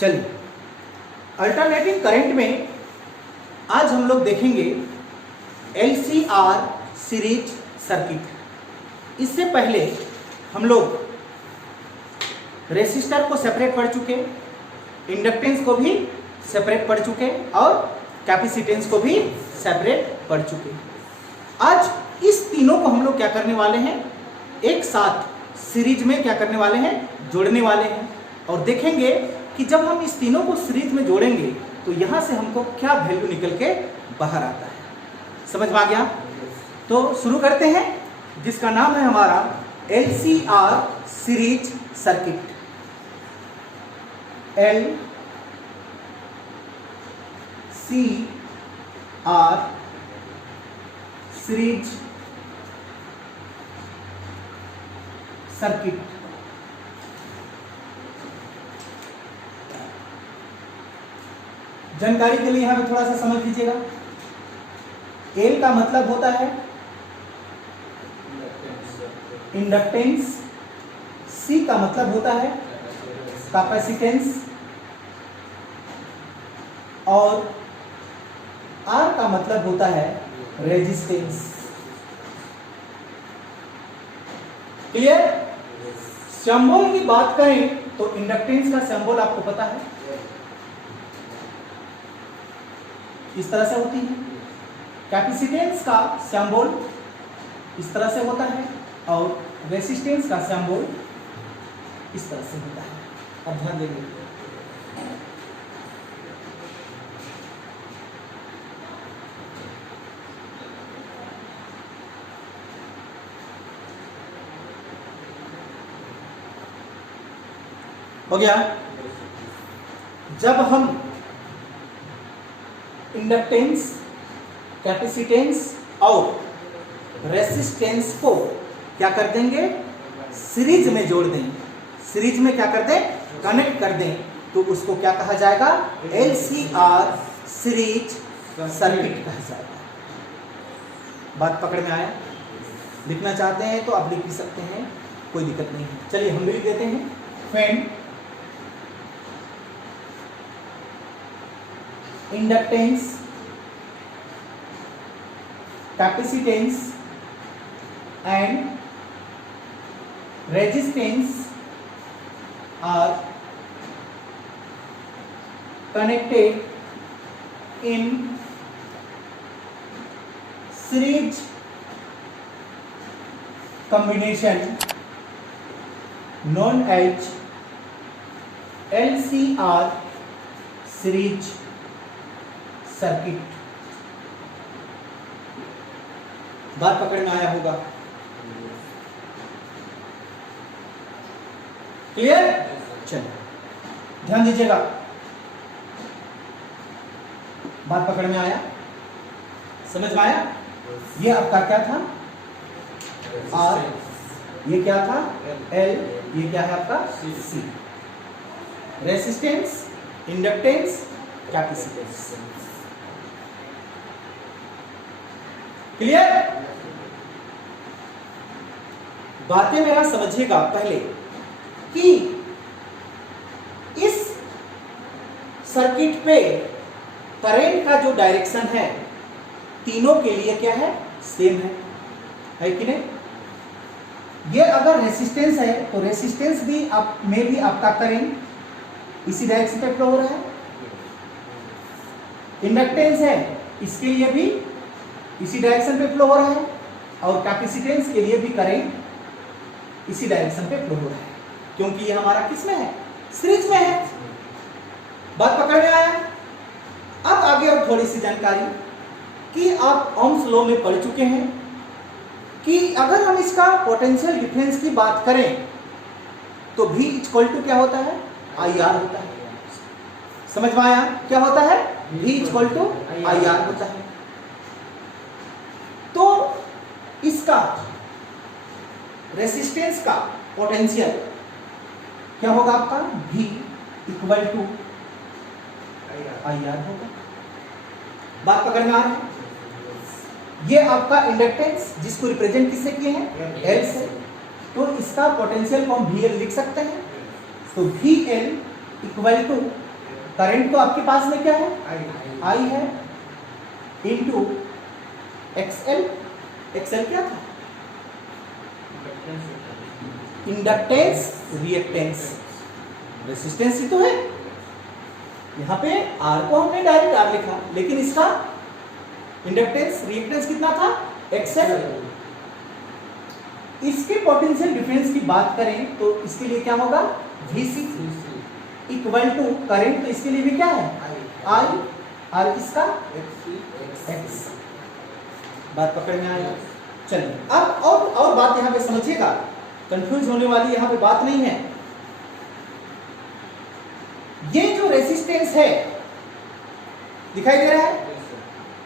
चलिए, alternating current में आज हम लोग देखेंगे LCR सीरीज सर्किट। इससे पहले हम लोग रेसिस्टर को सेपरेट पढ़ चुके, इंडक्टेंस को भी सेपरेट पढ़ चुके और कैपेसिटेंस को भी सेपरेट पढ़ चुके। आज इस तीनों को हम लोग क्या करने वाले हैं, एक साथ सीरीज में क्या करने वाले हैं, जोड़ने वाले हैं और देखेंगे कि जब हम इस तीनों को सीरीज में जोड़ेंगे तो यहां से हमको क्या वैल्यू निकल के बाहर आता है। समझ में आ गया? तो शुरू करते हैं, जिसका नाम है हमारा LCR series circuit. LCR series circuit. जानकारी के लिए यहां पे थोड़ा सा समझ लीजिएगा। L का मतलब होता है इंडक्टेंस, C का मतलब होता है कैपेसिटेंस और R का मतलब होता है रेजिस्टेंस। क्लियर? सिंबल की बात करें तो इंडक्टेंस का सिंबल आपको पता है, इस तरह से होती है। कैपेसिटेंस का सिंबल इस तरह से होता है और रेजिस्टेंस का सिंबल इस तरह से होता है। अब ध्यान देंगे, हो गया। जब हम इंडक्टेंस, कैपेसिटेंस और रेसिस्टेंस को क्या कर देंगे, सीरीज में जोड़ दें, सीरीज में क्या कर दें, कनेक्ट कर दें, तो उसको क्या कहा जाएगा, LCR सीरीज सर्किट कहा जाएगा। बात पकड़ में आया? लिखना चाहते हैं तो आप लिख भी सकते हैं, कोई दिक्कत नहीं है। चलिए हम भी लिख देते हैं। Friend, inductance, capacitance and resistance are connected in series combination known as LCR series circuit। बात पकड़ में आया होगा? क्लियर? चलिए ध्यान दीजिएगा, बात पकड़ में आया, समझ में आया? ये आपका क्या था, R, ये क्या था, L, ये क्या है आपका C। Resistance, inductance, capacitance. Clear? बातें मेरा समझिएगा पहले कि इस सर्किट पे करंट का जो डायरेक्शन है तीनों के लिए क्या है, सेम है कि नहीं? ये अगर रेसिस्टेंस है तो रेसिस्टेंस भी में भी आपका करंट इसी डायरेक्शन पे फ्लो हो रहा है। इंडक्टेंस है, इसके लिए भी इसी डायरेक्शन पे फ्लो हो रहा है और कैपेसिटेंस के लिए भी करंट इसी डायरेक्शन पे फ्लो हो रहा है, क्योंकि ये हमारा किस में है, सीरीज में है। बात पकड़ में आया? अब आगे और थोड़ी सी जानकारी कि आप ओम्स लॉ में पढ़ चुके हैं कि अगर हम इसका पोटेंशियल डिफरेंस की बात करें तो V इक्वल टू क्या होता है, IR होता है। समझ में आया? क्या होता है, V इक्वल टू IR होता है। तो इसका रेसिस्टेंस का पोटेंशियल क्या होगा आपका, V इक्वल टू IR होगा। बात पकड़ में आ रही है? ये आपका इंडक्टेंस जिसको रिप्रेजेंट किससे किए हैं, L से, तो इसका पोटेंशियल को हम VL लिख सकते हैं। तो VL इक्वल टू करंट तो आपके पास में क्या है, आई है, इंटू एक्सएल। एक्सएल क्या था, इंडक्टेंस रिएक्टेंस। रेसिस्टेंस ही तो है, यहाँ पे आर को हमने डायरेक्ट आर लिखा, लेकिन इसका इंडक्टेंस रिएक्टेंस कितना था, एक्सएल। इसके पोटेंशियल डिफरेंस की बात करें तो इसके लिए क्या होगा, Vc इक्वल टू करंट, तो इसके लिए भी क्या है, I, और इसका X। बात पकड़ में आया। चलिए अब और बात यहाँ पे समझिएगा, कंफ्यूज होने वाली यहाँ पे बात नहीं है। ये जो रेसिस्टेंस है दिखाई दे रहा है,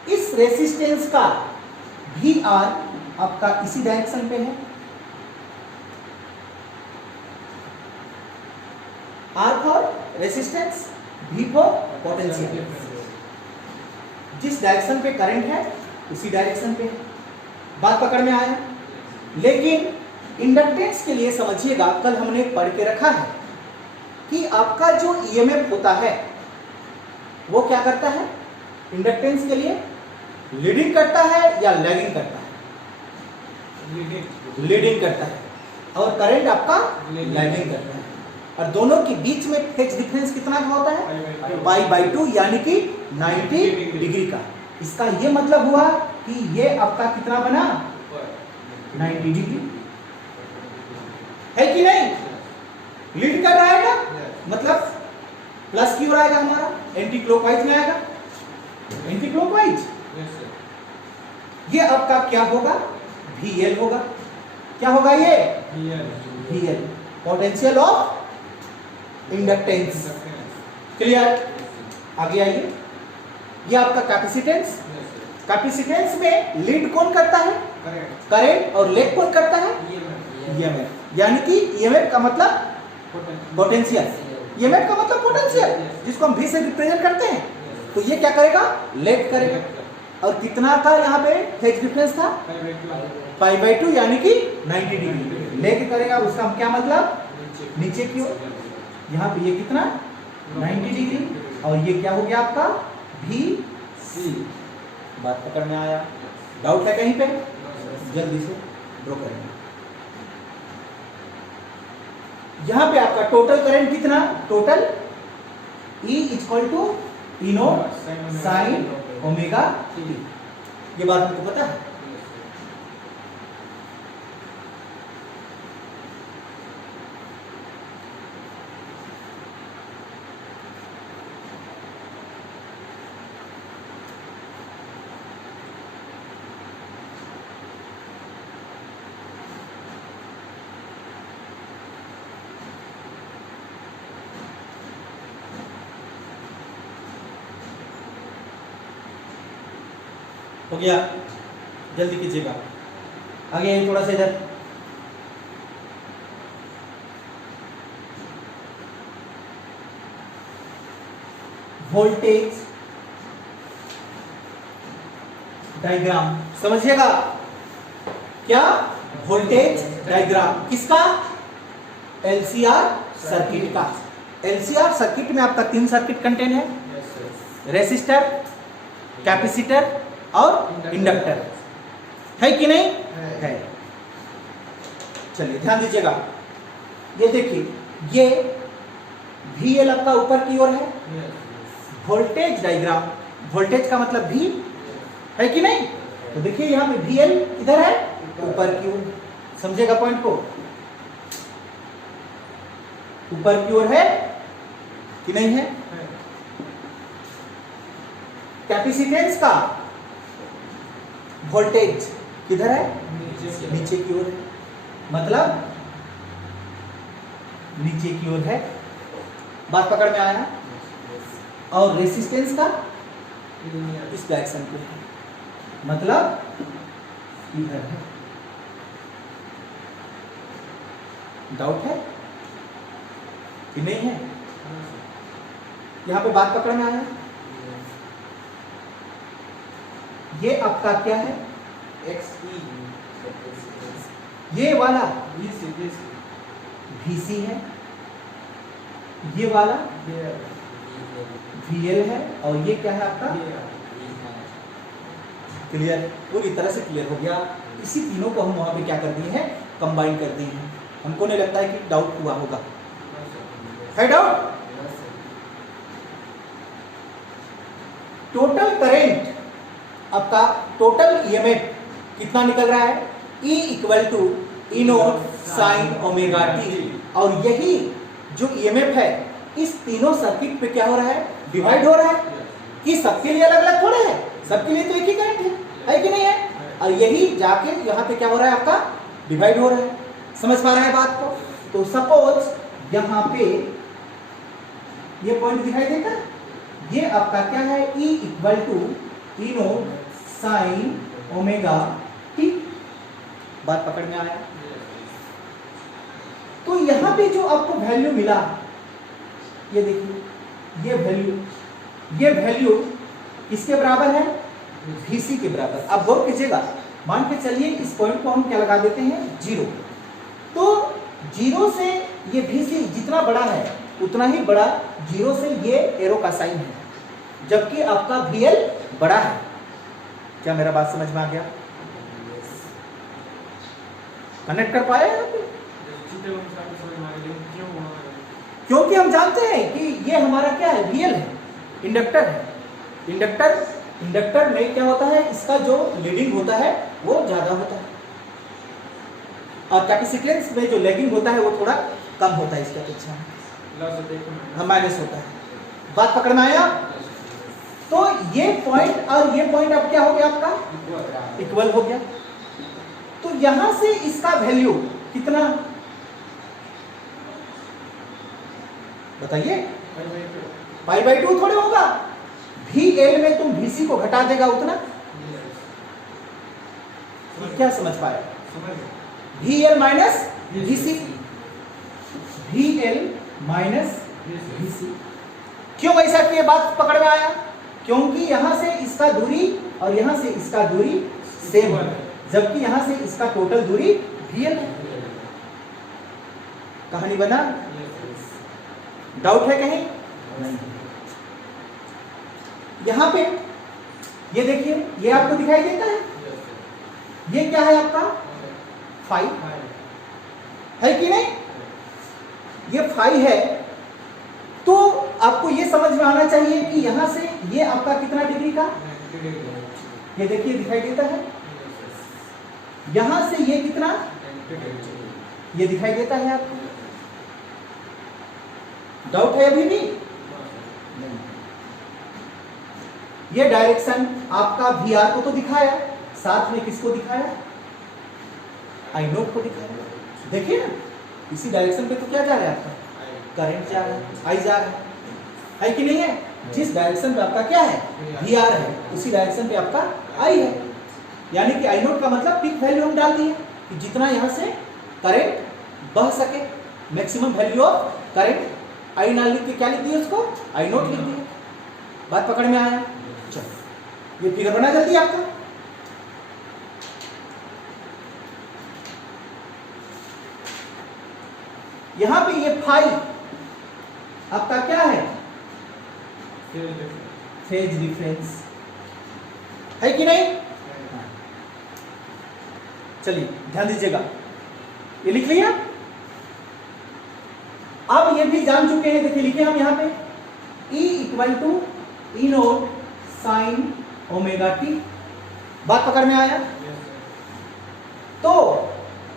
इस रेसिस्टेंस का भी आर आपका इसी डायरेक्शन पे है। आर फॉर रेसिस्टेंस, भी फॉर पोटेंशियल। जिस डायरेक्शन पे करंट है उसी डायरेक्शन पे है। बात पकड़ में आया। लेकिन इंडक्टेंस के लिए समझिएगा, कल हमने पढ़ के रखा है कि आपका जो ईएमएफ होता है वो क्या करता है, इंडक्टेंस के लिए लीडिंग करता है या लैगिंग करता है, लीडिंग करता है, और करंट आपका लैगिंग करता है। और दोनों के बीच में फेज डिफरेंस कितना का होता है, पाई/2, यानी कि 90 डिग्री का। इसका ये मतलब हुआ कि ये आपका कितना बना, 90 डिग्री, है कि नहीं, लीड कर रहा है ना, मतलब प्लस की ओर आएगा हमारा, एंटी क्लॉकवाइज में आएगा, एंटी क्लॉकवाइज। ये आपका क्या होगा, VL होगा। क्या होगा ये, VL, potential of inductance. Clear, आगे आइए। ये आपका कैपेसिटेंस, कैपेसिटेंस में लीड कौन करता है, करंट, और लेग कौन करता है, ईएमएफ। यानी कि ईएमएफ का मतलब पोटेंशियल, ईएमएफ का मतलब पोटेंशियल, जिसको हम V से रिप्रेजेंट करते हैं। तो ये क्या करेगा, लेग करेगा। और कितना था यहाँ पे फेज डिफरेंस था, पाई/2, यानी कि 90 डिग्री। लेग करेगा, उसका हम क्या मतलब, नीचे की ओर। यहाँ पे ये कितना, 90 डिग्री, और ये क्या हो गया आपका VC। बात पकड़ में आया। डाउट है कहीं पे, जल्दी से ड्रॉ करेंगे। यहाँ पे आपका टोटल करंट कितना, total E equal to E0 sine omega t। ये बात हमको पता है। हो गया, जल्दी कीजिएगा। आगे आइए थोड़ा सा इधर। वोल्टेज डायग्राम समझिएगा। क्या, वोल्टेज डायग्राम किसका, एलसीआर सर्किट का। एलसीआर सर्किट में आपका 3 सर्किट कंटेन है, रेसिस्टर, कैपेसिटर और इंडक्टर, है कि नहीं, है। चलिए ध्यान दीजिएगा। ये देखिए, ये VL आपका ऊपर की ओर है। वोल्टेज डायग्राम, वोल्टेज का मतलब V, है कि नहीं। तो देखिए यहाँ पे VL इधर है, ऊपर की ओर। समझेगा पॉइंट को, ऊपर की ओर है कि नहीं है। कैपेसिटेंस का वोल्टेज किधर है, नीचे की ओर है, मतलब नीचे की ओर है। बात पकड़ में आया। और रेसिस्टेंस का इस डायरेक्शन पे है, मतलब इधर है। डाउट है कि नहीं है, यहां पे बात पकड़ में आया। ये आपका क्या है, XE, ये वाला VC है, ये वाला VL है और ये क्या है आपका क्लियर, पूरी तरह से क्लियर हो गया। इसी तीनों को हम वहां पे क्या कर दिए हैं, कंबाइन कर दिए हैं। हमको नहीं लगता है कि डाउट हुआ होगा, है डाउट? टोटल करंट आपका टोटल ईएमएफ कितना निकल रहा है, E equal to E naught sine omega t. और यही जो ईएमएफ है इस तीनों सर्किट पे क्या हो रहा है, डिवाइड हो रहा है। कि सबके लिए अलग अलग थोड़े है, सबके लिए तो एक ही करंट है कि नहीं है? और यही जाके यहाँ पे क्या हो रहा है, आपका डिवाइड हो रहा है। समझ पा रहा है बात को? तो सपोज यहाँ पे ये पॉइंट दिखाई देता है, ये आपका क्या है, E equal to E naught sine omega t. बात पकड़ में आया? तो यहाँ पे जो आपको वैल्यू मिला, ये देखिए, ये वैल्यू किसके बराबर है, VC के बराबर। अब गौर कीजिएगा, मान के चलिए इस पॉइंट को हम क्या लगा देते हैं, 0। तो 0 से ये VC जितना बड़ा है उतना ही बड़ा 0 से ये एरो का साइन है, जबकि आपका VL बड़ा है। क्या मेरा बात समझ में आ गया? कनेक्ट कर पाए यहाँ पे? क्योंकि हम जानते हैं कि ये हमारा क्या है, VL है, इंडक्टर है। इंडक्टर में क्या होता है, इसका जो लीडिंग होता है वो ज्यादा होता है, और कैपेसिटेंस में जो लैगिंग होता है वो थोड़ा कम होता है इसके अपेक्षा, माइनस होता है। बात पकड़ में आया? तो ये पॉइंट और ये पॉइंट अब क्या हो गया, आपका इक्वल हो गया। तो यहां से इसका वैल्यू कितना बताइए, π/2 थोड़े होगा। VL में तुम VC को घटा देगा उतना, क्या समझ पाए? VL minus VC, VL minus VC। क्यों ऐसा किए, बात पकड़ में आया? क्योंकि यहां से इसका दूरी और यहां से इसका दूरी सेम है, जबकि यहां से इसका टोटल दूरी VL है। कहानी बना? डाउट है कहीं? नहीं। यहां पे ये देखिए, ये आपको दिखाई देता है, ये क्या है आपका 5 है कि नहीं? ये 5 है। तो आपको ये समझ में आना चाहिए कि यहां से ये आपका कितना डिग्री का, ये देखिए दिखाई देता है। यहां से ये कितना, ये दिखाई देता है आपको। डाउट है अभी भी? नहीं। ये डायरेक्शन आपका VR को तो दिखाया, साथ में किसको दिखाया, I नोट को दिखाया। देखिए ना, इसी डायरेक्शन पे तो क्या जा रहा है आपका, करंट जा रहा है, I जा रहा है कि नहीं है? जिस डायरेक्शन पे आपका क्या है, VR है, उसी डायरेक्शन पे आपका I है। यानी कि I नोट का मतलब पीक वैल्यू हम डाल दिए कि जितना यहां से करंट बह सके, maximum value of current. I ना लिख के क्या लिख दिया, उसको I नोट लिख दिया। बात पकड़ में आया? चलो, ये फिगर बना जल्दी आपका। यहां पे ये फाई आपका क्या है, फेज डिफरेंस है कि नहीं? चलिए ध्यान दीजिएगा, ये लिख लिया। अब ये भी जान चुके हैं, देखिए लिखे हम यहां पे E equal to E naught sine omega t. बात पकड़ में आया? तो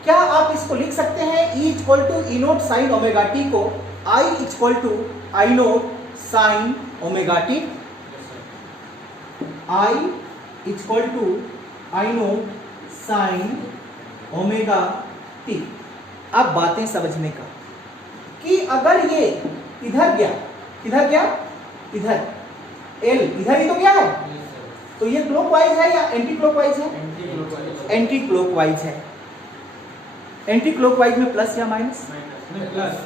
क्या आप इसको लिख सकते हैं E equal to E naught sine omega t को I equal to I naught sine omega t, I equal to I naught sine omega t. अब बातें समझने का कि अगर ये इधर गया, किधर गया, इधर L इधर ही तो गया है, तो ये क्लॉकवाइज है या एंटी क्लॉकवाइज है? एंटी क्लॉकवाइज है। एंटी क्लॉकवाइज में प्लस या माइनस?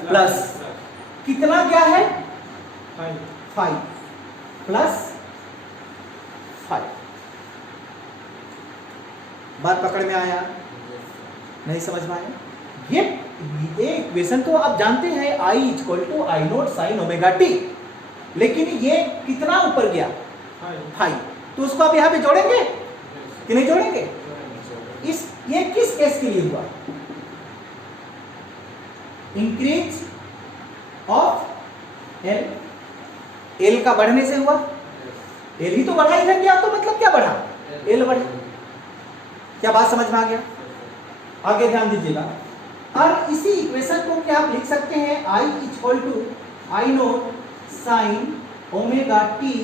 प्लस। कितना क्या है? 5 प्लस 5। बात पकड़ में आया? नहीं समझ में आया? ये इक्वेशन तो आप जानते हैं, I equal to I naught sine omega t. लेकिन ये कितना ऊपर गया 5, तो उसको आप यहाँ पे जोड़ेंगे कि नहीं जोड़ेंगे? ये किस केस के लिए हुआ? इंक्रीज ऑफ एल का बढ़ने से हुआ। एल ही तो बढ़ा, इधर गया तो मतलब क्या बढ़ा? एल बढ़ा। क्या बात समझ में आ गया? आगे ध्यान दीजिएगा। और इसी इक्वेशन को क्या आप लिख सकते हैं? I equal to I naught sine omega t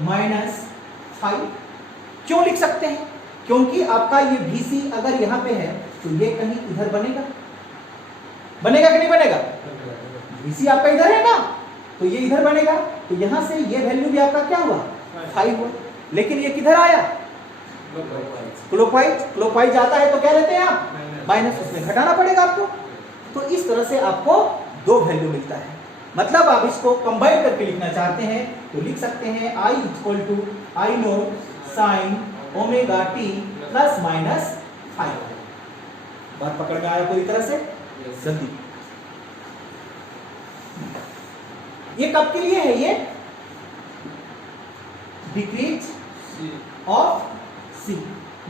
minus 5। क्यों लिख सकते हैं? क्योंकि आपका ये VC अगर यहाँ पे है तो ये कहीं इधर बनेगा, बनेगा कि नहीं बनेगा? VC आपका इधर है ना, तो ये इधर बनेगा, तो यहां से ये वैल्यू भी आपका क्या हुआ? 5 हुआ। लेकिन ये किधर आया? क्लॉकवाइज जाता है तो क्या लेते हैं आप? माइनस, उसमें घटाना पड़ेगा आपको। तो इस तरह से आपको दो वैल्यू मिलता है। मतलब आप इसको कंबाइन करके लिखना चाहते हैं तो लिख सकते हैं I equal to I naught sine omega t plus minus 5। बात पकड़ में आया पूरी तरह से? जल्दी। ये कब के लिए है? ये डिक्रीज ऑफ C,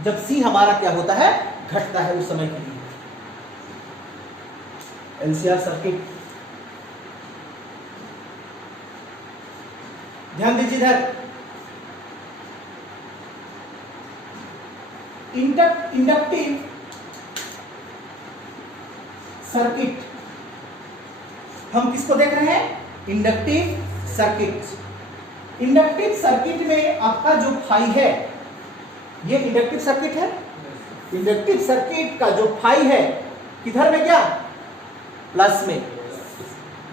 जब C हमारा क्या होता है? घटता है, उस समय के लिए। LCR सर्किट ध्यान दीजिए इधर। इंडक्टिव सर्किट, हम किसको देख रहे हैं? Inductive circuit. इंडक्टिव सर्किट में आपका जो फाई है, ये इंडक्टिव सर्किट है। इंडक्टिव सर्किट का जो फाई है किधर में? क्या? प्लस में।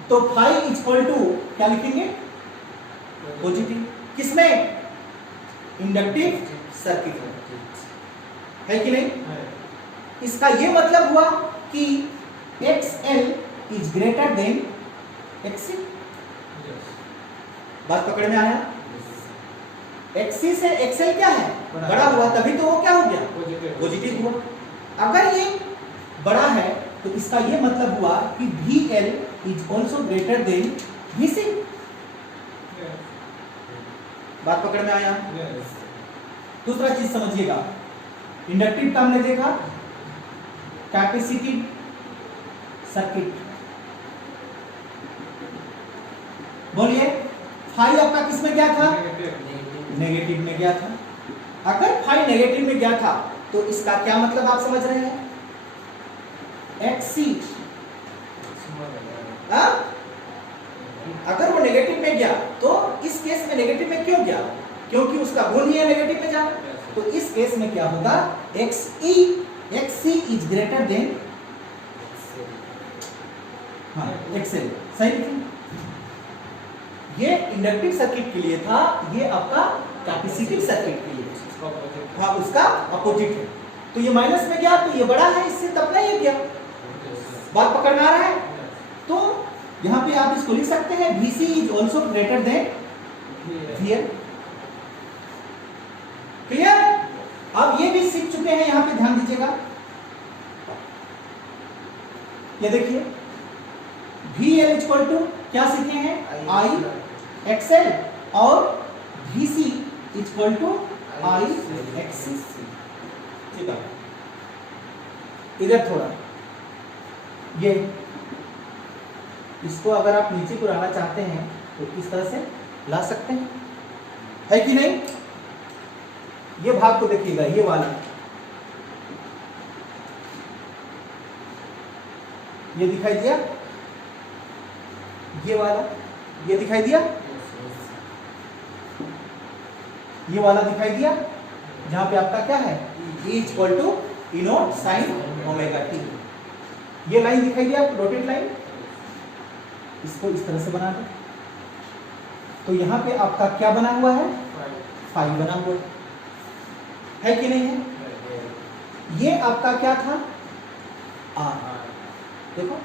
तो फाई इक्वल टू क्या लिखेंगे? पॉजिटिव। किसमें? इंडक्टिव सर्किट है कि नहीं? इसका ये मतलब हुआ कि XL is greater than XC। बात पकड़ में आया? XC से XL क्या है? बड़ा हुआ, तभी तो वो क्या हो गया? पॉजिटिव हुआ। अगर ये बड़ा है तो इसका ये मतलब हुआ कि VL is also greater than VC। बात पकड़ में आया? दूसरा चीज समझिएगा, इंडक्टिव का हमने देखा, कैपेसिटिव सर्किट। बोलिए, फाई आपका किस में गया था? नेगेटिव में गया था। अगर फाई नेगेटिव में गया था तो इसका क्या मतलब आप समझ रहे हैं? XC अगर वो नेगेटिव में गया तो इस केस में नेगेटिव में क्यों गया? क्योंकि उसका गुण ही है नेगेटिव में जाना। तो इस केस में क्या होगा? XC is greater than XL। सही लिखें। ये इंडक्टिव सर्किट के लिए था, ये आपका कैपेसिटिव सर्किट के लिए। हाँ, उसका अपोजिट है। तो ये माइनस में गया तो ये बड़ा है इससे, तब नहीं ये गया। बात पकड़ में आ रहा है? तो यहाँ पे आप इसको लिख सकते हैं VC is also greater than VL। Clear? अब ये भी सीख चुके हैं, यहाँ पे ध्यान दीजिएगा। ये देखिए, VL इक्वल टू क्या सीखे हैं? I XL और VC equal to I XC। ठीक है, इधर थोड़ा ये इसको अगर आप नीचे को लाना चाहते हैं तो इस तरह से ला सकते हैं, है कि नहीं? ये भाग को देखिएगा, ये वाला, ये दिखाई दिया? ये वाला, ये दिखाई दिया? ये वाला दिखाई दिया? जहां पे आपका क्या है? E equal to E naught sine omega t. ये लाइन दिखाई दिया आपको, डॉटेड लाइन? इसको इस तरह से बना दो। तो यहाँ पे आपका क्या बना हुआ है? फाई बना हुआ है कि नहीं है? ये आपका क्या था? R। देखो,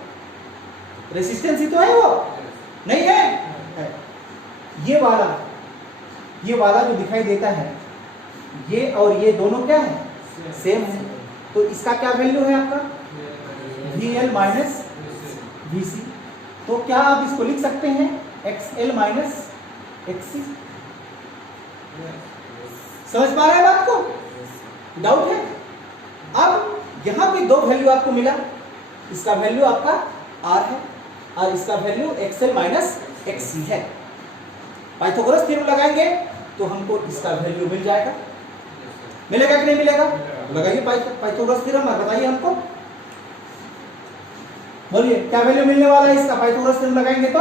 रेसिस्टेंस ही तो है, वो नहीं है? ये वाला जो दिखाई देता है, ये और ये दोनों क्या है? सेम है। तो इसका क्या वैल्यू है आपका? VL minus VC। तो क्या आप इसको लिख सकते हैं? XL minus XC। समझ पा रहे हैं बात को? डाउट है? अब यहां पे दो वैल्यू आपको मिला, इसका वैल्यू आपका R है और इसका वैल्यू XL माइनस XC है। पाइथागोरस थ्योरम लगाएंगे तो हमको इसका वैल्यू मिल जाएगा। मिलेगा कि नहीं मिलेगा? लगाइए पाइथागोरस थ्योरम और बताइए हमको, बोलिए क्या वैल्यू मिलने वाला है इसका? पाइथागोरस थ्योरम लगाएंगे तो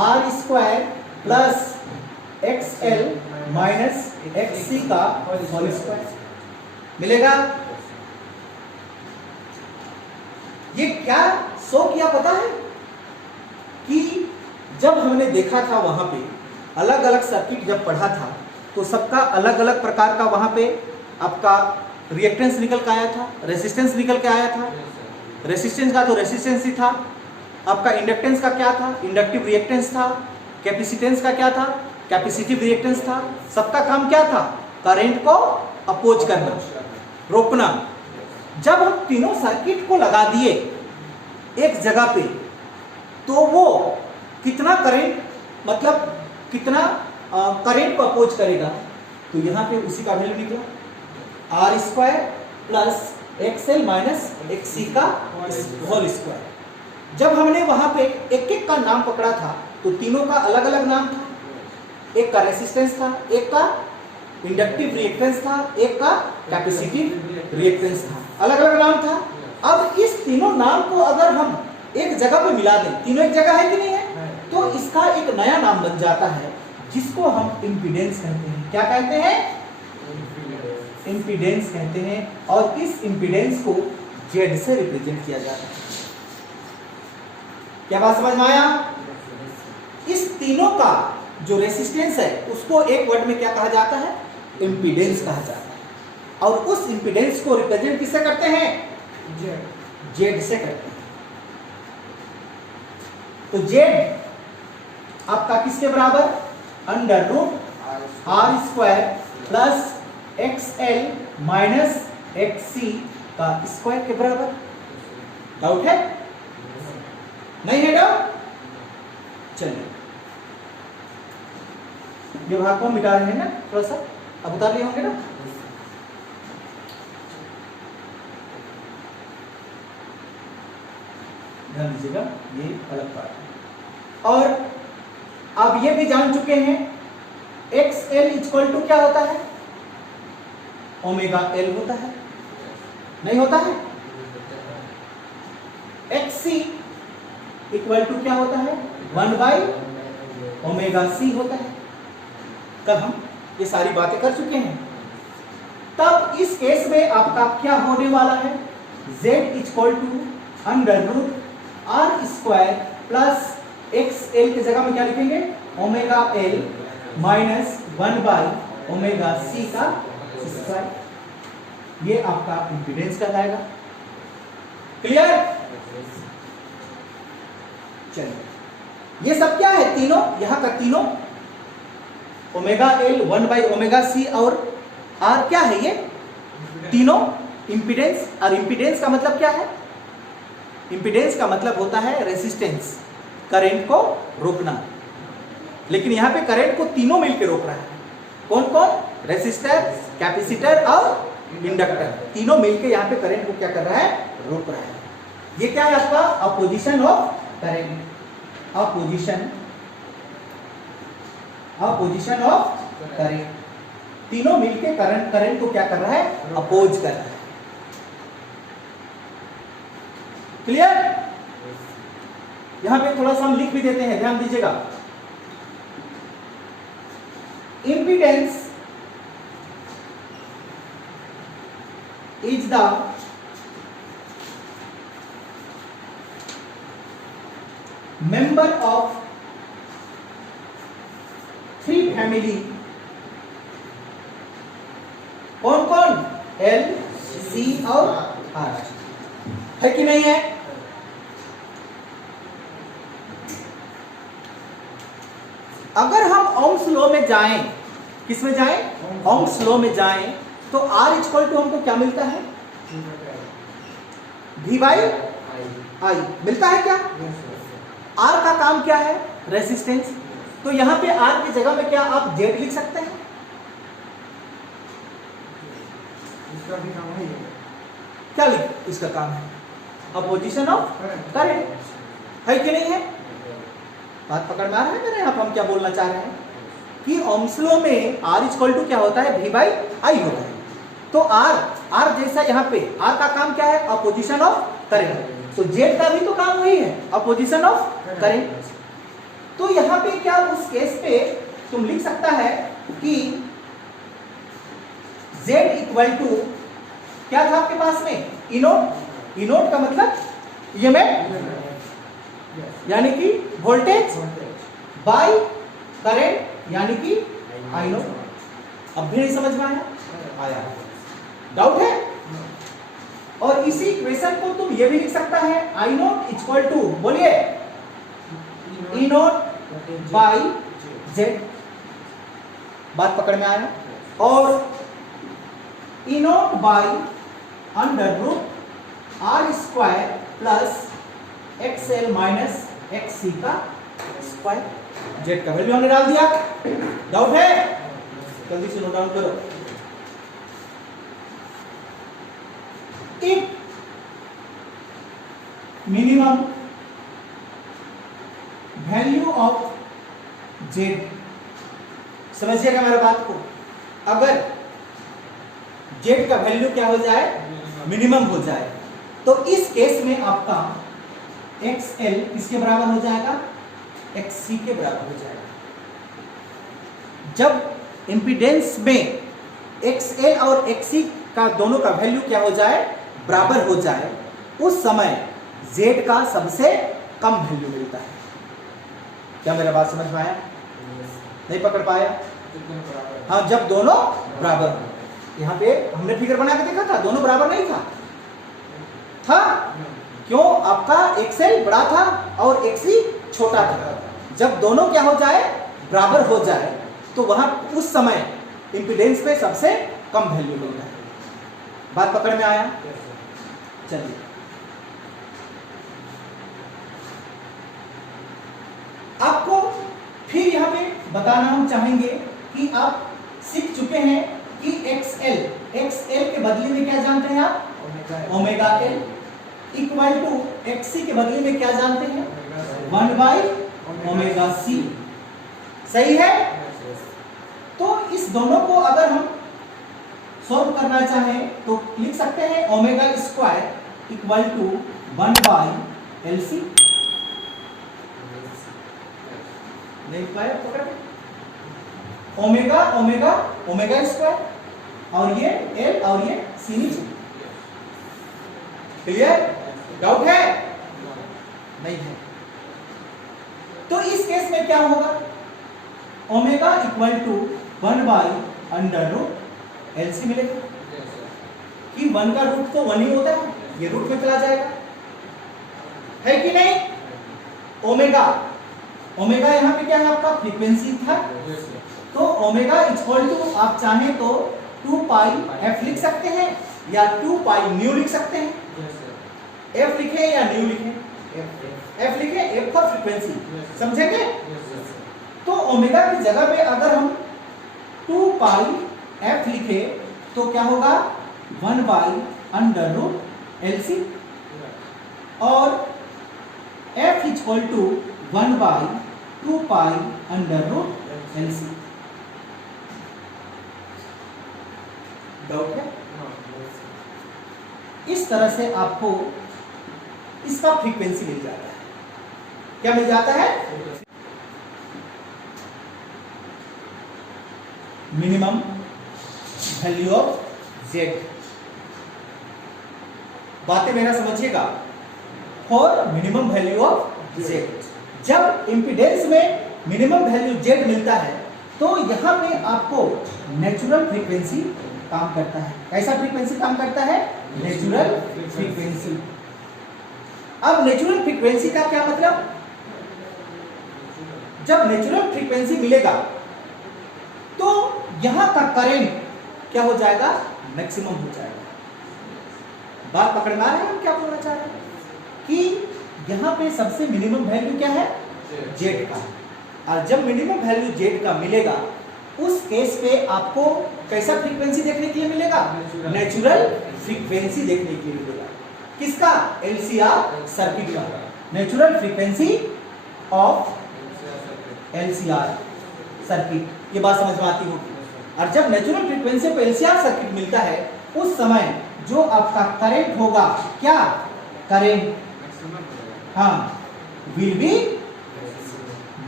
R square plus XL minus XC का होल स्क्वायर मिलेगा। ये क्या शो किया पता है कि जब हमने देखा था वहां पे अलग अलग सर्किट जब पढ़ा था तो सबका अलग अलग प्रकार का वहां पे आपका रिएक्टेंस निकल के आया था, रेसिस्टेंस निकल के आया था। रेसिस्टेंस का तो रेसिस्टेंस ही था, आपका इंडक्टेंस का क्या था? इंडक्टिव रिएक्टेंस था। कैपेसिटेंस का क्या था? कैपेसिटिव रिएक्टेंस था। सबका काम क्या था? करंट को अपोज करना, रोकना। जब हम तीनों सर्किट को लगा दिए एक जगह पे तो वो कितना करंट, मतलब कितना करंट को अपोज करेगा, तो यहां पे उसी का वैल्यू निकला R square plus XL minus XC का होल स्क्वायर। जब हमने वहां पे एक एक का नाम पकड़ा था तो तीनों का अलग अलग नाम था। एक का रेसिस्टेंस था, एक का इंडक्टिव रिएक्टेंस था, एक का कैपेसिटिव रिएक्टेंस था, अलग अलग नाम था। अब इस तीनों नाम को अगर हम एक जगह पे मिला दें, तीनों एक जगह है कि नहीं है, तो इसका एक नया नाम बन जाता है जिसको हम इंपीडेंस कहते हैं। क्या कहते हैं? इंपीडेंस कहते हैं। और इस इंपीडेंस को Z से रिप्रेजेंट किया जाता है। क्या बात समझ में आया? इस तीनों का जो रेसिस्टेंस है उसको एक वर्ड में क्या कहा जाता है? इंपीडेंस कहा जाता है। और उस इंपीडेंस को रिप्रेजेंट किससे करते हैं? Z से करते हैं। तो Z आपका किसके बराबर? Under root R square plus XL minus XC का स्क्वायर के बराबर। डाउट है? नहीं है डाउट? चलिए ये भाग को मिटा रहे हैं ना, थोड़ा सा अब उतार लिए होंगे ना। ध्यान दीजिएगा, ये अलग पार्ट है। और आप ये भी जान चुके हैं XL इक्वल टू क्या होता है? ओमेगा L होता है, नहीं होता है? XC इक्वल टू क्या होता है? 1 बाई ओमेगा C होता है। कल हम ये सारी बातें कर चुके हैं। तब इस केस में आपका क्या होने वाला है? Z equal to under root R square plus XL की जगह में क्या लिखेंगे? Omega L minus 1 by omega C का स्क्वायर। ये आपका इंपीडेंस कहलाएगा। क्लियर? चलिए ये सब क्या है? तीनों, यहां का तीनों omega L 1 by omega C और R क्या है? ये तीनों इंपीडेंस। और इंपीडेंस का मतलब क्या है? इंपीडेंस का मतलब होता है रेसिस्टेंस, करंट को रोकना। लेकिन यहां पे करंट को तीनों मिलकर रोक रहा है। कौन कौन? रेसिस्टर, कैपेसिटर और इंडक्टर, तीनों मिलकर यहां पे करंट को क्या कर रहा है? रोक रहा है। ये क्या है आपका? Opposition of current. Opposition of current, तीनों मिलके करंट को क्या कर रहा है? अपोज कर रहा है। क्लियर? यहां पे थोड़ा सा हम लिख भी देते हैं, ध्यान दीजिएगा। Impedance is the member of 3 family. कौन कौन? L, C और R है कि नहीं है? अगर हम ओम्स लॉ में जाएं, किस में जाएं? ओम्स लॉ में जाएं तो R इक्वल टू हमको क्या मिलता है? V बाई I मिलता है क्या? R का काम क्या है? रेसिस्टेंस। तो यहां पे आर की जगह में क्या आप जेड लिख सकते हैं? इसका भी काम है ये। क्या लिख इसका काम है? अपोजिशन ऑफ करंट है कि नहीं है? बात पकड़ में आ रहा है मेरे? यहाँ पर हम क्या बोलना चाह रहे हैं कि ओम्स लॉ में R इक्वल टू क्या होता है? V बाई आई होता है। तो R जैसा यहाँ पे R का काम क्या है? Opposition of current. तो Z का भी तो काम वही है, अपोजिशन ऑफ करंट। तो यहाँ पे क्या उस केस पे तुम लिख सकता है कि Z इक्वल टू क्या था आपके पास में? इनोट। इनोट का मतलब ईएमएफ यानी कि वोल्टेज बाय करंट यानी कि आई नोट। अब भी नहीं समझ में आया? डाउट है? और इसी इक्वेशन को तुम ये भी लिख सकता है आई नोट इक्वल टू, बोलिए, ई नोट बाई जेड। बात पकड़ में आया? और E naught by under root R square plus X L minus X का स्क्वायर। जेड का वैल्यू हमने डाल दिया। डाउट है? जल्दी से नोट डाउन करो। If minimum value of Z, समझिएगा मेरे बात को, अगर जेड का वैल्यू क्या हो जाए? मिनिमम हो जाए, तो इस केस में आपका एक्सएल किसके बराबर हो जाएगा? एक्ससी के बराबर हो जाएगा। जब इंपीडेंस में एक्सएल और एक्ससी का दोनों का वैल्यू क्या हो जाए? बराबर हो जाए, उस समय जेड का सबसे कम वैल्यू मिलता है। क्या मेरा बात समझ में आया? नहीं पकड़ पाया? हाँ, जब दोनों बराबर हो। यहाँ पे हमने फिगर बना के देखा था, दोनों बराबर नहीं था? क्यों? आपका एक्सएल बड़ा था और एक्ससी छोटा था। जब दोनों क्या हो जाए? बराबर हो जाए, तो वहां उस समय इंपीडेंस पे सबसे कम वैल्यू मिलता है। बात पकड़ में आया? चलिए, आपको फिर यहां पे बताना हम चाहेंगे कि आप सीख चुके हैं कि एक्सएल के बदले में क्या जानते हैं आप? Omega L equal to XC के बदले में क्या जानते हैं? 1 बाई ओमेगा सी। सही है? तो इस दोनों को अगर हम सॉल्व करना चाहें तो लिख सकते हैं omega square equal to 1 by L C. नहीं पाया? पकड़, ओमेगा ओमेगा ओमेगा स्क्वायर और ये एल और ये सी नीचे। क्लियर? डाउट है? नहीं है? तो इस केस में क्या होगा? Omega equal to 1 by under root L C मिलेगा कि 1 का रूट तो 1 ही होता है, ये रूट में चला जाएगा, है कि नहीं? ओमेगा ओमेगा यहाँ पे क्या है? आपका फ्रीक्वेंसी था। तो ओमेगा इक्वल टू आप चाहें तो 2 पाई एफ लिख सकते हैं या 2 पाई न्यू लिख सकते हैं। एफ लिखे या न्यू लिखे? एफ लिखे, एफ फॉर फ्रीक्वेंसी। समझेंगे? तो ओमेगा की जगह पे अगर हम 2 पाई एफ लिखे तो क्या होगा? 1 by under root L C, और F equal to 1 by 2 pi under root L C. Doubt है? इस तरह से आपको इसका फ्रीक्वेंसी मिल जाता है। क्या मिल जाता है? Minimum value of Z. बातें मेरा समझिएगा। For minimum value of Z, जब इंपीडेंस में मिनिमम वैल्यू जेड मिलता है तो यहां पे आपको नेचुरल फ्रीक्वेंसी काम करता है। कैसा फ्रीक्वेंसी काम करता है? Natural frequency. अब नेचुरल फ्रीक्वेंसी का क्या मतलब? जब नेचुरल फ्रीक्वेंसी मिलेगा तो यहां का करंट क्या हो जाएगा? मैक्सिमम हो जाएगा। बात पकड़ में आ रहा है? हम क्या बोलना चाह रहे हैं कि यहां पे सबसे मिनिमम वैल्यू क्या है? जेड का। और जब मिनिमम वैल्यू जेड का मिलेगा उस केस पे आपको कैसा फ्रीक्वेंसी देखने के लिए मिलेगा? नेचुरल फ्रीक्वेंसी देखने के लिए मिलेगा। किसका? एलसीआर सर्किट का natural frequency of LCR circuit. ये बात समझ में आती होगी। और जब नेचुरल फ्रीक्वेंसी पे एलसीआर सर्किट मिलता है उस समय जो आपका करंट होगा, क्या करंट, हाँ, विल बी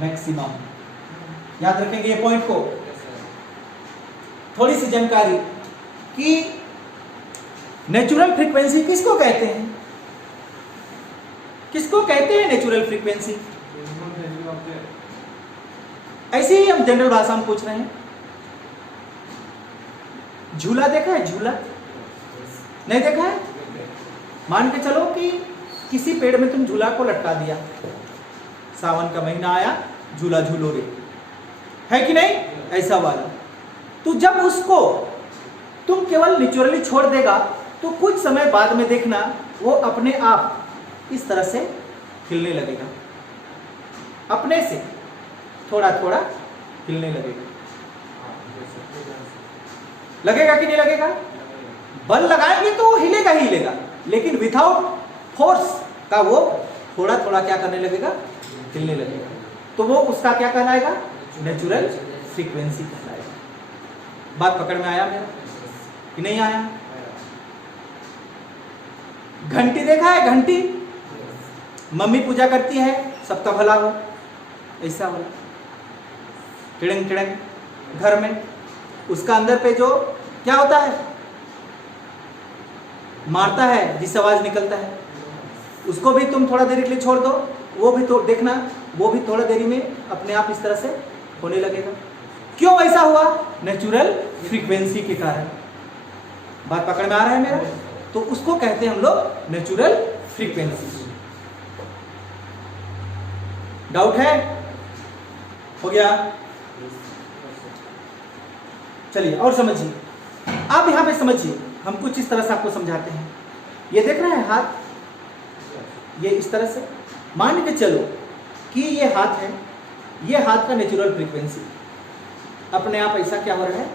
मैक्सिमम। याद रखेंगे ये पॉइंट को। थोड़ी सी जानकारी कि नेचुरल फ्रीक्वेंसी किसको कहते हैं? किसको कहते हैं नेचुरल फ्रीक्वेंसी? ऐसे ही हम जनरल भाषा में पूछ रहे हैं। झूला देखा है? झूला नहीं देखा है? मान के चलो कि किसी पेड़ में तुम झूला को लटका दिया, सावन का महीना आया, झूला झूलो रे, है कि नहीं? ऐसा वाला। तो जब उसको तुम केवल नेचुरली छोड़ देगा तो कुछ समय बाद में देखना वो अपने आप इस तरह से हिलने लगेगा, अपने से थोड़ा थोड़ा हिलने लगेगा। लगेगा कि नहीं लगेगा? बल लगाएंगे तो वो हिलेगा ही हिलेगा, लेकिन विदाउट फोर्स का वो थोड़ा थोड़ा क्या करने लगेगा? हिलने लगेगा। तो वो उसका क्या कहलाएगा? नेचुरल फ्रीक्वेंसी कहलाएगा। बात पकड़ में आया मेरा कि नहीं आया? घंटी देखा है? घंटी मम्मी पूजा करती है सबका भला हो, ऐसा वाला टिड़ंग टिड़ंग घर में, उसका अंदर पे जो क्या होता है, मारता है जिस आवाज निकलता है, उसको भी तुम थोड़ा देरी के लिए छोड़ दो, वो भी तो देखना, वो भी थोड़ा देरी में अपने आप इस तरह से होने लगेगा। क्यों ऐसा हुआ? नेचुरल फ्रीक्वेंसी के कारण। बात पकड़ में आ रहा है मेरा? तो उसको कहते हैं हम लोग नेचुरल फ्रीक्वेंसी। डाउट है? हो गया? चलिए और समझिए। आप यहां पे समझिए, हम कुछ इस तरह से आपको समझाते हैं। ये देख रहे हैं हाथ, ये इस तरह से मान के चलो कि ये हाथ है, ये हाथ का नेचुरल फ्रीक्वेंसी अपने आप ऐसा क्या हो रहा है?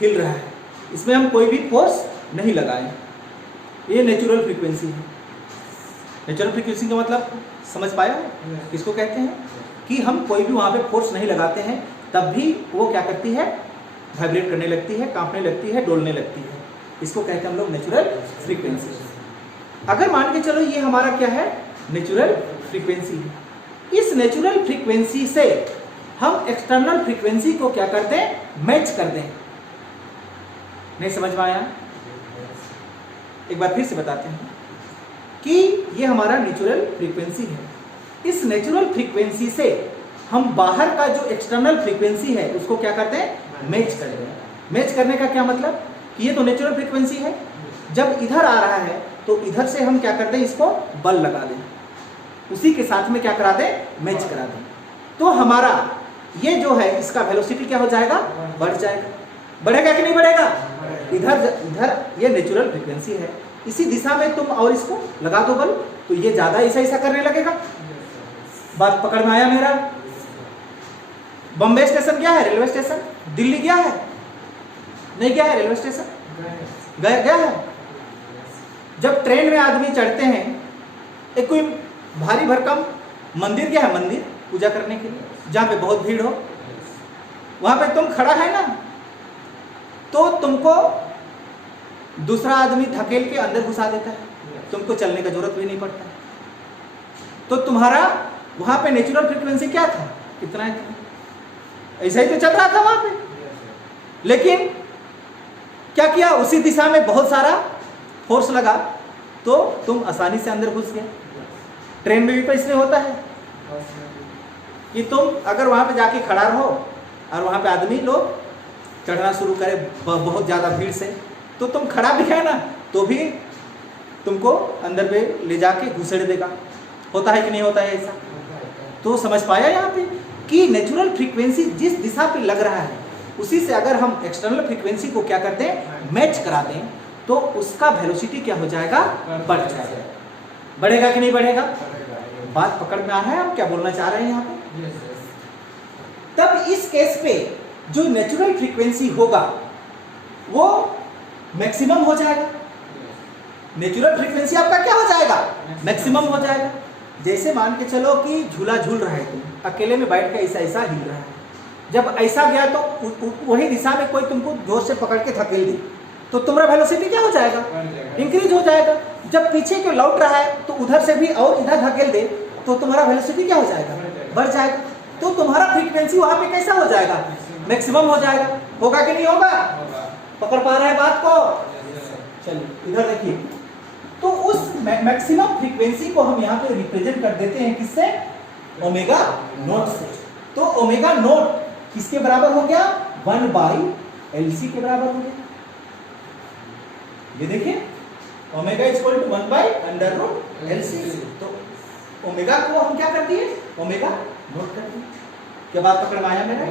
हिल रहा है। इसमें हम कोई भी फोर्स नहीं लगाए, ये नेचुरल फ्रीक्वेंसी है। नेचुरल फ्रीक्वेंसी का मतलब समझ पाया? किसको कहते हैं? कि हम कोई भी वहां पे फोर्स नहीं लगाते हैं, तब भी वो क्या करती है? वाइब्रेट करने लगती है, कांपने लगती है, डोलने लगती है। इसको कहते हैं हम लोग नेचुरल फ्रीक्वेंसी। अगर मान के चलो ये हमारा क्या है? नेचुरल फ्रीक्वेंसी है। इस नेचुरल फ्रीक्वेंसी से हम एक्सटर्नल फ्रीक्वेंसी को क्या करते हैं? मैच कर दें। नहीं समझ में आया? एक बार फिर से बताते हैं कि ये हमारा नेचुरल फ्रीक्वेंसी है। इस नेचुरल फ्रीक्वेंसी से हम बाहर का जो एक्सटर्नल फ्रीक्वेंसी है उसको क्या करते हैं? मैच कर दें। मैच करने का क्या मतलब? कि ये तो नेचुरल फ्रीक्वेंसी है, जब इधर आ रहा है तो इधर से हम क्या करते हैं? इसको बल लगा दें, उसी के साथ में क्या करा दें? मैच करा दें। तो हमारा ये जो है इसका वेलोसिटी क्या हो जाएगा? बढ़ जाएगा। बढ़ेगा कि नहीं बढ़ेगा? इधर इधर ये नेचुरल फ्रीक्वेंसी है, इसी दिशा में तुम और इसको लगा दो बल, तो ये ज्यादा ऐसा करने लगेगा। बात पकड़ में आया मेरा? बॉम्बे स्टेशन गया है? रेलवे स्टेशन दिल्ली गया है? नहीं गया है? रेलवे स्टेशन गया है? जब ट्रेन में आदमी चढ़ते हैं, एक कोई भारी भरकम मंदिर गया है? मंदिर पूजा करने के लिए, जहां पे बहुत भीड़ हो, वहां पे तुम खड़ा है ना, तो तुमको दूसरा आदमी धकेल के अंदर घुसा देता है, तुमको चलने का जरूरत भी नहीं पड़ता। तो तुम्हारा वहां पे नेचुरल फ्रीक्वेंसी क्या था? इतना ऐसा ही तो चल रहा था वहां पे, लेकिन क्या किया? उसी दिशा में बहुत सारा फोर्स लगा तो तुम आसानी से अंदर घुस गए। ट्रेन में भी तो इसलिए होता है कि तुम अगर वहां पे जाके खड़ा रहो और वहां पे आदमी लोग चढ़ना शुरू करे बहुत ज्यादा भीड़ से, तो तुम खड़ा भी है ना तो भी तुमको अंदर पे ले जाके घुसेड़ देगा। होता है कि नहीं होता है ऐसा? तो समझ पाया यहाँ पे कि नेचुरल फ्रीक्वेंसी जिस दिशा पे लग रहा है उसी से अगर हम एक्सटर्नल फ्रीक्वेंसी को क्या करते हैं? मैच करा दें, तो उसका वेलोसिटी क्या हो जाएगा? बढ़ जाएगा। बढ़ेगा कि नहीं बढ़ेगा? बात पकड़ में आ रहा है आप क्या बोलना चाह रहे हैं यहाँ पे? यस यस तब इस केस पे जो नेचुरल फ्रीक्वेंसी होगा वो मैक्सिमम हो जाएगा। नेचुरल फ्रीक्वेंसी आपका क्या हो जाएगा? मैक्सिमम हो जाएगा। जैसे मान के चलो कि झूला झूल रहा है, तुम अकेले में बैठ के ऐसा ऐसा हिल रहा है, जब ऐसा गया तो वही दिशा में कोई तुमको जोर से पकड़ के धकेल दे तो तुम्हारा वेलोसिटी क्या हो जाएगा? इंक्रीज हो जाएगा। जब पीछे को लौट रहा है तो उधर से भी और इधर धकेल दे तो तुम्हारा वेलोसिटी क्या हो जाएगा? बढ़ जाएगा। तो तुम्हारा फ्रीक्वेंसी वहां पे कैसा हो जाएगा? मैक्सिमम हो जाएगा। होगा कि नहीं होगा? पकड़ पा रहा है बात को? चलिए इधर देखिए, तो उस मैक्सिमम फ्रीक्वेंसी को हम यहाँ पे रिप्रेजेंट कर देते हैं किससे? ओमेगा नॉट से। तो ओमेगा नॉट किसके बराबर हो गया? 1/LC के बराबर हो गया। ये देखिए ओमेगा इक्वल टू 1/√LC। तो ओमेगा को हम क्या कर दिए? ओमेगा नॉट कर दिए। क्या बात पकड़ में आया मेरा?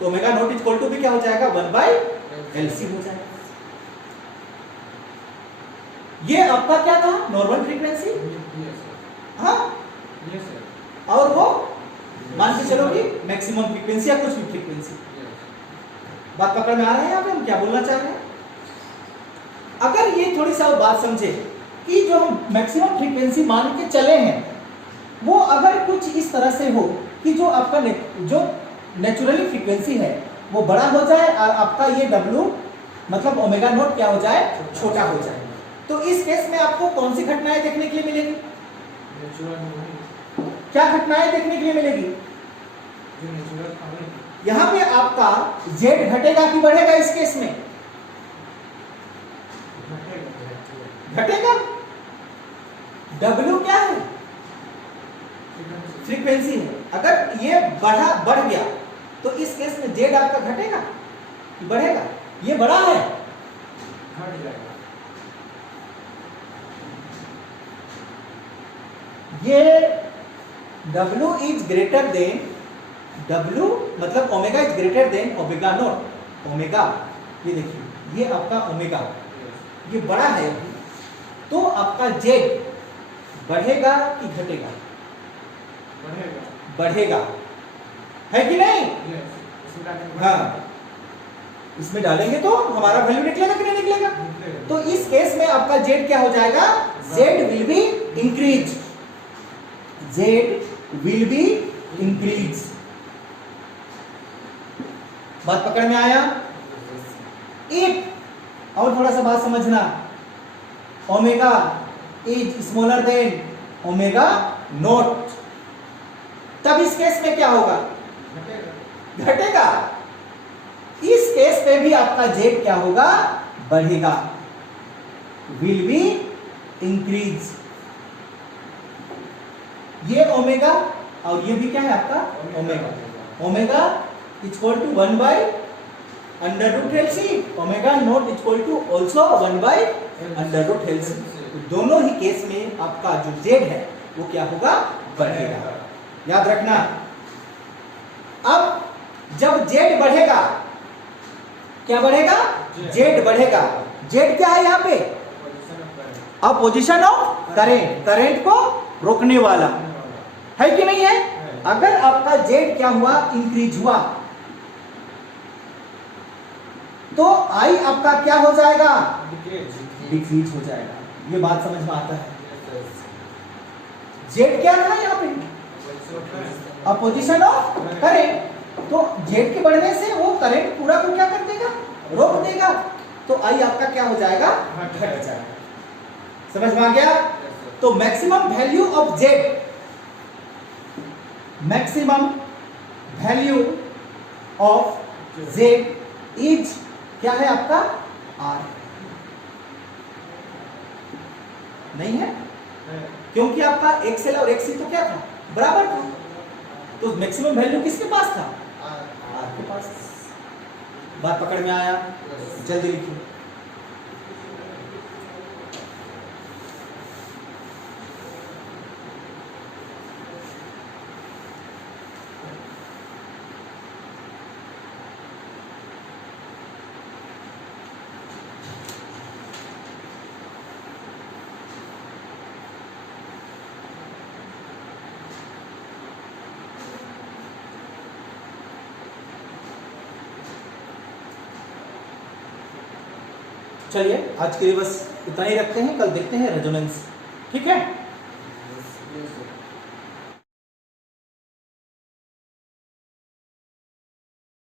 तो ओमेगा नॉट इक्वल टू भी क्या हो जाएगा? 1/LC हो जाएगा। ये आपका क्या था? Normal frequency. हाँ, और वो मान के चलो कि मैक्सिमम फ्रीक्वेंसी या कुछ भी फ्रीक्वेंसी। बात पकड़ में आ रहा है यहाँ पे हम क्या बोलना चाह रहे हैं? अगर ये थोड़ी सा बात समझे कि जो हम मैक्सिमम फ्रीक्वेंसी मान के चले हैं वो अगर कुछ इस तरह से हो कि जो आपका जो नेचुरली फ्रीक्वेंसी है वो बड़ा हो जाए और आपका ये W मतलब ओमेगा नॉट क्या हो जाए? छोटा हो जाए। तो इस केस में आपको कौन सी घटनाएं देखने के लिए मिलेगी? क्या घटनाएं देखने के लिए मिलेगी? यहाँ पे आपका Z घटेगा कि बढ़ेगा? इस केस में घटेगा। W क्या है? फ्रीक्वेंसी है। अगर ये बढ़ गया तो इस केस में Z आपका घटेगा कि बढ़ेगा? ये बड़ा है, घट जाएगा। ये W is greater than W मतलब omega is greater than omega naught. Omega ये देखिए, ये आपका ओमेगा ये बड़ा है, तो आपका Z बढ़ेगा कि घटेगा? बढ़ेगा, है कि नहीं? हाँ, इसमें डालेंगे तो हमारा वैल्यू निकलेगा कि नहीं निकलेगा? तो इस केस में आपका Z क्या हो जाएगा? Z will be increase. Z will be increase. बात पकड़ में आया? एक और थोड़ा सा बात समझना, omega is smaller than omega naught, तब इस केस में क्या होगा? घटेगा। इस केस पे भी आपका Z क्या होगा? बढ़ेगा, विल बी इंक्रीज। ये ओमेगा और ये भी क्या है आपका? Omega. Omega equal to 1/√LC, omega naught equal to also 1/√LC। दोनों ही केस में आपका जो Z है वो क्या होगा? बढ़ेगा। याद रखना, अब जब Z बढ़ेगा, क्या बढ़ेगा? Z बढ़ेगा। Z क्या है यहाँ पे? अपोजिशन ऑफ करेंट, करंट को रोकने वाला, है कि नहीं है? अगर आपका Z क्या हुआ? इंक्रीज हुआ, तो I आपका क्या हो जाएगा? डिक्रीज हो जाएगा। ये बात समझ में आता है? Z क्या था यहाँ पे? Opposition of current. तो Z के बढ़ने से वो करंट पूरा को क्या कर देगा? रोक देगा। तो I आपका क्या हो जाएगा? घट जाएगा। समझ में आ गया? तो maximum value of Z, maximum value of Z is क्या है आपका? R। नहीं है? क्योंकि आपका XL और XC तो क्या था? बराबर था। तो मैक्सिमम वैल्यू किसके पास था? R के पास। बात पकड़ में आया? जल्दी लिखिए। चलिए आज के लिए बस इतना ही रखते हैं, कल देखते हैं रेजोनेंस। ठीक है। Yes, yes, sir.